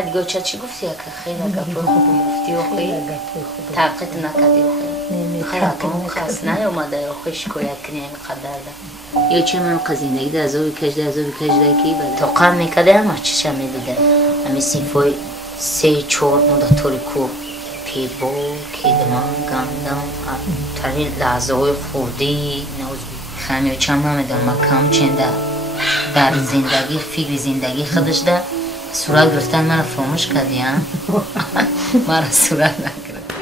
دیگه چی گفتی که خیلی گپ خوب گفتی و خیلی تاقت نکردی خیلی کم خاص نیومده یا خوش شکایت کنی اینقدر ده یا چه من قزینگی ده از او کجده کی بده تو قام میکرده همه چیش هم میدیده همی سیفای 3-4 مدتوری کو پیبو کیدمان گندم تری لحظه های خوردی خمیو چم هم میدون مکم چنده در زندگی فکر زندگی خودش ده صورت گرفتن من فراموش کردی ها من صورت نگرفت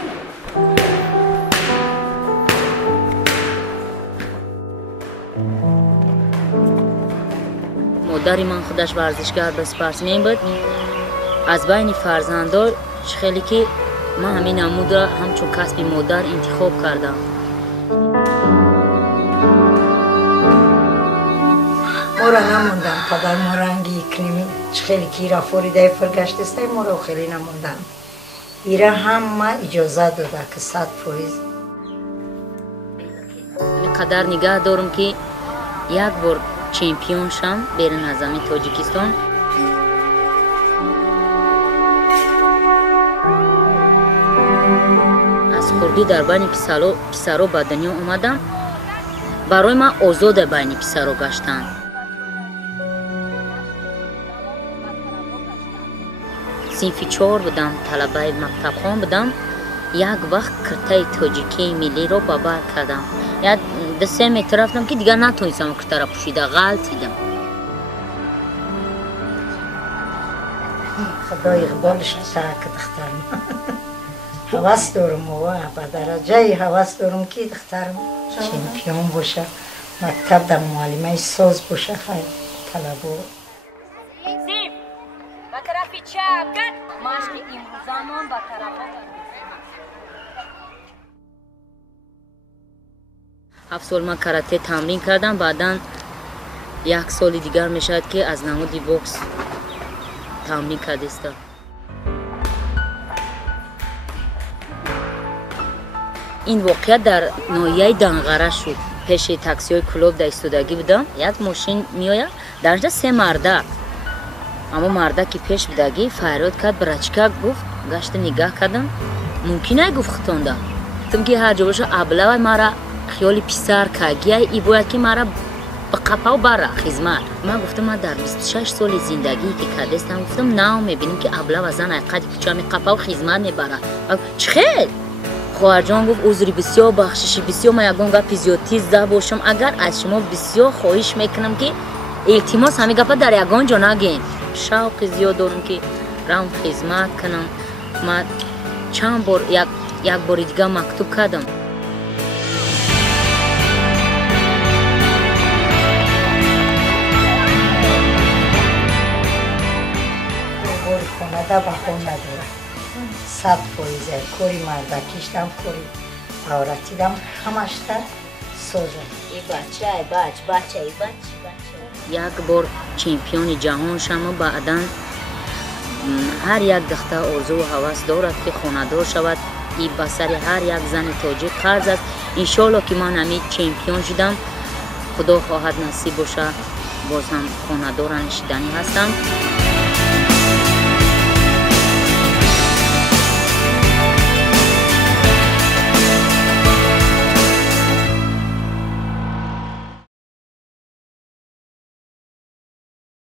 مادری من خودش ورزشگر به سپورتمن بود از بین فرزندان خیلی که من همین نمود را همچون کسب مادر انتخاب کردم ما را نموندم پدر ما رنگی کنیم خیلی که را فوریده فرگشت است ما را خیلی نموندم ایره هم ما اجازه داده که 100% قدر نگاه دارم که یک بار چمپیون شم بیرون از زمین تاجیکستان از خوردی در بین پسرها به دنیا اومدم برای من آزاد بین پسرها گشتن صنف 4 بودم طلبه مکتب خوان بودم یک وقت کرته تاجیکی ملی رو بابر کردم یا 2-3 متر رفتم که دیگر نتونستم کرته را پوشیده غلطیدم خدا اقبالش ترک دخترم حواس دارم و به درجه حواس دارم که دخترم چمپیون باشه مکتب در معلمه ساز باشه خیلی طلبه هفت سال من کاراته تمرین کردم بعدا 1 سال دیگر میشد که از نمودی بوکس تمرین کردم این واقعیت در ناحیه دنغره شد پیش تاکسی های کلوب در ایستادگی بودم یک ماشین میآید در اونجا 3 مرده اما مرده که پیش بودگی فریاد کرد برچکه گفت گشت نگاه کردم ممکنه گفت خطانده گفتم که هر جا باشه ابله مرا خیال پسر کگیه ای باید که مرا به قپا بره خدمت من گفتم من در 26 سال زندگی که کردستم گفتم نه میبینیم که ابله و زن حقیقت کوچه می قپا و خدمت میبره چخیر خواهر جان گفت عذری بسیار بخششی بسیار من یگان گپ زیادی زده باشم اگر از شما بسیار خواهش میکنم که التماس همین گپ در یگان جا نگین شوق زیاد دارم که رام خدمت کنم من چند بار یک بار دیگه مکتوب کردم خونه با خون نداره 100% کوری مردکیشتم کوری عورتیدم همش در سوزم ای بچه یک بار چمپیون جهان شم و بعدا هر یک دختر آرزو و هوس دارد که خانه‌دار شود این بسر هر یک زن تاجیک قرض است انشالله که من همین چمپیون شدم خدا خواهد نصیب باشه باز هم خانه‌دار نشیدنی هستم